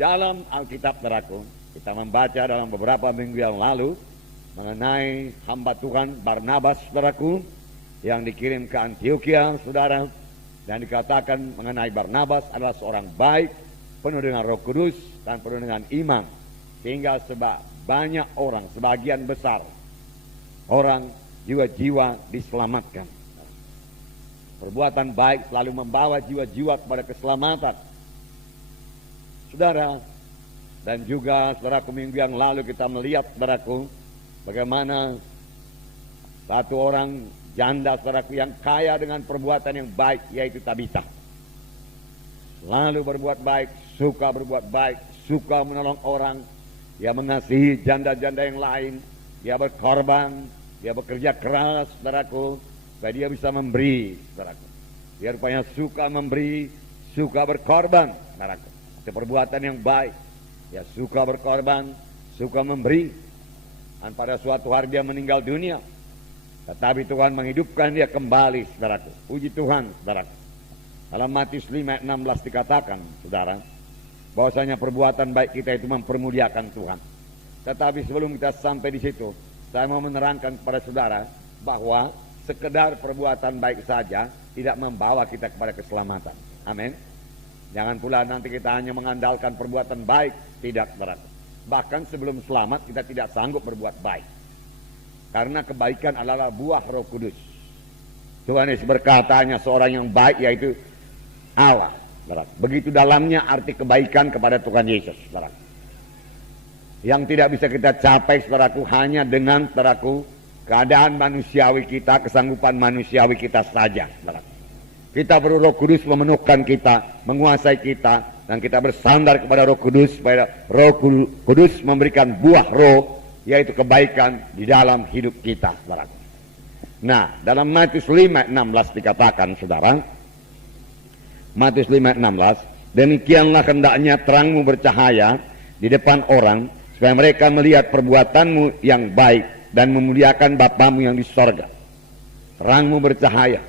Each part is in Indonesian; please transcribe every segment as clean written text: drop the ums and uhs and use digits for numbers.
dalam Alkitab, saudaraku, kita membaca dalam beberapa minggu yang lalu mengenai hamba Tuhan Barnabas, saudaraku, yang dikirim ke Antioquia, saudara, dan dikatakan mengenai Barnabas adalah seorang baik, penuh dengan Roh Kudus dan penuh dengan iman, sehingga banyak orang, sebagian besar orang, jiwa-jiwa diselamatkan. Perbuatan baik selalu membawa jiwa-jiwa kepada keselamatan, saudara. Dan juga, saudaraku, minggu yang lalu kita melihat, saudaraku, bagaimana satu orang janda, saudaraku, yang kaya dengan perbuatan yang baik, yaitu Tabita. Lalu berbuat baik, suka berbuat baik, suka menolong orang, dia mengasihi janda-janda yang lain, dia berkorban, dia bekerja keras, saudaraku, supaya dia bisa memberi, saudaraku. Dia rupanya suka memberi, suka berkorban, saudaraku. Itu perbuatan yang baik. Dia suka berkorban, suka memberi. Dan pada suatu hari dia meninggal dunia, tetapi Tuhan menghidupkan dia kembali, saudaraku. Puji Tuhan, saudaraku. Dalam Matius 5:16 dikatakan, saudara, bahwasanya perbuatan baik kita itu mempermuliakan Tuhan. Tetapi sebelum kita sampai di situ, saya mau menerangkan kepada saudara bahwa sekedar perbuatan baik saja tidak membawa kita kepada keselamatan. Amin. Jangan pula nanti kita hanya mengandalkan perbuatan baik, tidak, saudara. Bahkan sebelum selamat kita tidak sanggup berbuat baik, karena kebaikan adalah buah Roh Kudus. Tuhan Yesus berkata, hanya seorang yang baik, yaitu Allah, saudara. Begitu dalamnya arti kebaikan kepada Tuhan Yesus, saudara. Yang tidak bisa kita capai, saudaraku, hanya dengan, saudaraku, keadaan manusiawi kita, kesanggupan manusiawi kita saja, saudara. Kita perlu Roh Kudus memenuhkan kita, menguasai kita, dan kita bersandar kepada Roh Kudus, supaya Roh Kudus memberikan buah Roh, yaitu kebaikan di dalam hidup kita, saudara. Nah, dalam Matius 5:16 dikatakan, saudara, Matius 5:16, demikianlah hendaknya terangmu bercahaya di depan orang, supaya mereka melihat perbuatanmu yang baik dan memuliakan Bapamu yang di sorga. Terangmu bercahaya,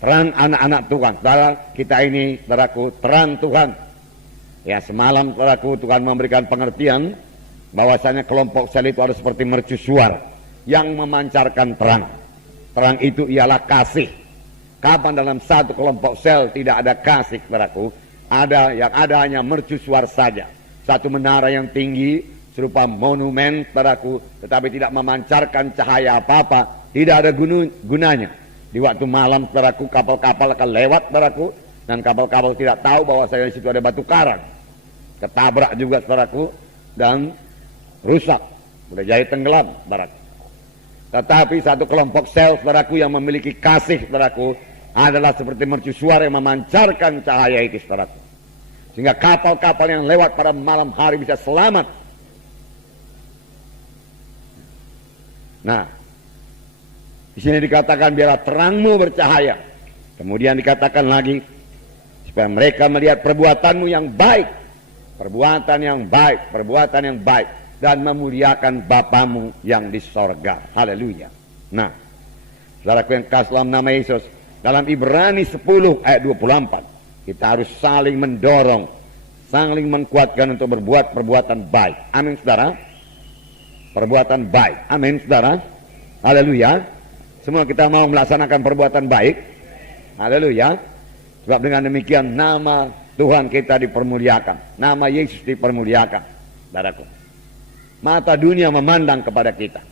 terang anak-anak Tuhan, saudara. Kita ini, saudaraku, terang Tuhan. Ya, semalam, saudaraku, Tuhan memberikan pengertian bahwasanya kelompok sel itu harus seperti mercusuar yang memancarkan terang. Terang itu ialah kasih. Kapan dalam satu kelompok sel tidak ada kasih, saudaraku, yang ada hanya mercusuar saja. Satu menara yang tinggi serupa monumen, saudaraku, tetapi tidak memancarkan cahaya apa-apa, tidak ada gunanya. Di waktu malam, saudaraku, kapal-kapal akan lewat, saudaraku, dan kapal-kapal tidak tahu bahwa di situ ada batu karang. Ketabrak juga, saudaraku, dan rusak, boleh jadi tenggelam, saudaraku. Tetapi satu kelompok sel, saudaraku, yang memiliki kasih, saudaraku, adalah seperti mercusuar yang memancarkan cahaya itu, saudaraku, sehingga kapal-kapal yang lewat pada malam hari bisa selamat. Nah, di sini dikatakan biarlah terangmu bercahaya. Kemudian dikatakan lagi, supaya mereka melihat perbuatanmu yang baik, perbuatan yang baik, perbuatan yang baik, dan memuliakan Bapamu yang di sorga. Haleluya. Nah, saudaraku yang kasih dalam nama Yesus, dalam Ibrani 10 ayat 24, kita harus saling mendorong, saling menguatkan untuk berbuat perbuatan baik. Amin, saudara. Perbuatan baik. Amin, saudara. Haleluya. Semua kita mau melaksanakan perbuatan baik. Haleluya. Sebab dengan demikian nama Tuhan kita dipermuliakan, nama Yesus dipermuliakan, saudaraku. Mata dunia memandang kepada kita,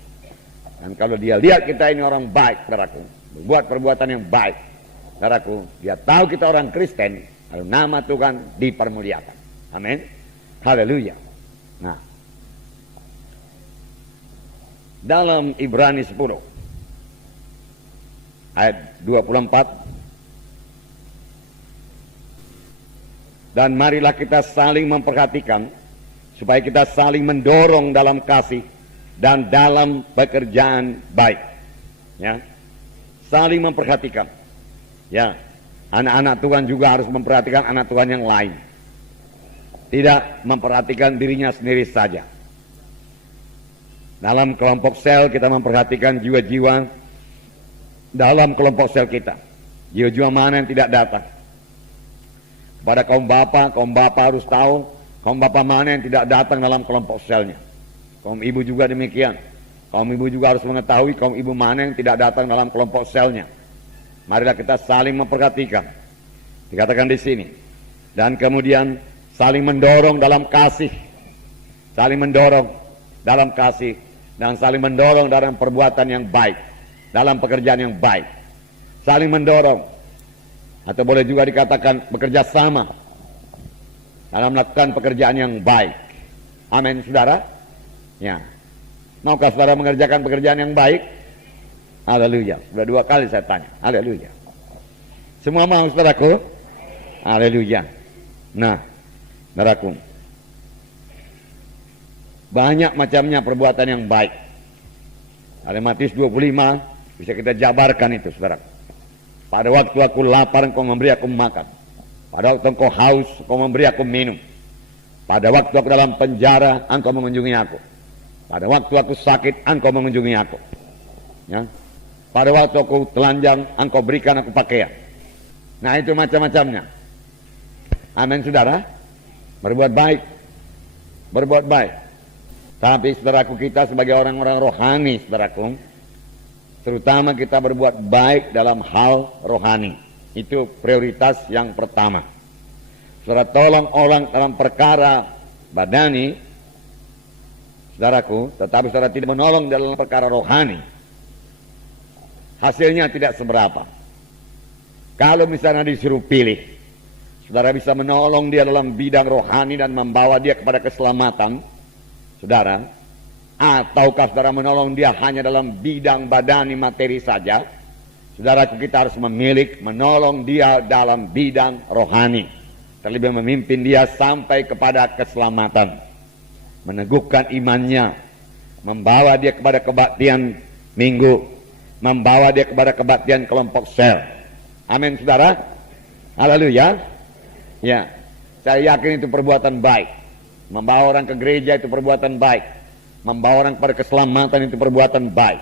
dan kalau dia lihat kita ini orang baik, saudaraku, berbuat perbuatan yang baik, saudaraku, dia tahu kita orang Kristen, lalu nama Tuhan dipermuliakan. Amin. Haleluya. Nah, dalam Ibrani 10 ayat 24, dan marilah kita saling memperhatikan, supaya kita saling mendorong dalam kasih dan dalam pekerjaan baik. Ya, saling memperhatikan. Ya, anak-anak Tuhan juga harus memperhatikan anak Tuhan yang lain, tidak memperhatikan dirinya sendiri saja. Dalam kelompok sel kita memperhatikan jiwa-jiwa dalam kelompok sel kita, jiwa-jiwa mana yang tidak datang. Pada kaum bapa harus tahu Kaum bapak mana yang tidak datang dalam kelompok selnya? Kaum ibu juga demikian. Kaum ibu juga harus mengetahui kaum ibu mana yang tidak datang dalam kelompok selnya. Marilah kita saling memperhatikan. Dikatakan di sini. Dan kemudian saling mendorong dalam kasih. Saling mendorong dalam kasih. Dan saling mendorong dalam perbuatan yang baik. Dalam pekerjaan yang baik. Saling mendorong. Atau boleh juga dikatakan bekerja sama dalam melakukan pekerjaan yang baik. Amin, saudara. Ya. Maukah saudara mengerjakan pekerjaan yang baik? Haleluya. Sudah 2 kali saya tanya. Haleluya. Semua mau, saudaraku? Haleluya. Nah, saudaraku, banyak macamnya perbuatan yang baik. Dalam Matius 25 bisa kita jabarkan itu, saudara. Pada waktu aku lapar, engkau memberi aku makan. Pada waktu engkau haus, engkau memberi aku minum. Pada waktu aku dalam penjara, engkau mengunjungi aku. Pada waktu aku sakit, engkau mengunjungi aku. Ya. Pada waktu aku telanjang, engkau berikan aku pakaian. Nah, itu macam-macamnya. Amin, saudara. Berbuat baik. Berbuat baik. Tapi saudaraku, kita sebagai orang-orang rohani, saudaraku, terutama kita berbuat baik dalam hal rohani. Itu prioritas yang pertama. Saudara tolong orang dalam perkara badani, saudaraku, tetapi saudara tidak menolong dalam perkara rohani, hasilnya tidak seberapa. Kalau misalnya disuruh pilih, saudara bisa menolong dia dalam bidang rohani dan membawa dia kepada keselamatan, saudara, ataukah saudara menolong dia hanya dalam bidang badani materi saja, saudaraku, kita harus memilih menolong dia dalam bidang rohani, terlebih memimpin dia sampai kepada keselamatan, meneguhkan imannya, membawa dia kepada kebaktian minggu, membawa dia kepada kebaktian kelompok sel. Amin, saudara. Haleluya. Ya, saya yakin itu perbuatan baik. Membawa orang ke gereja itu perbuatan baik. Membawa orang kepada keselamatan itu perbuatan baik.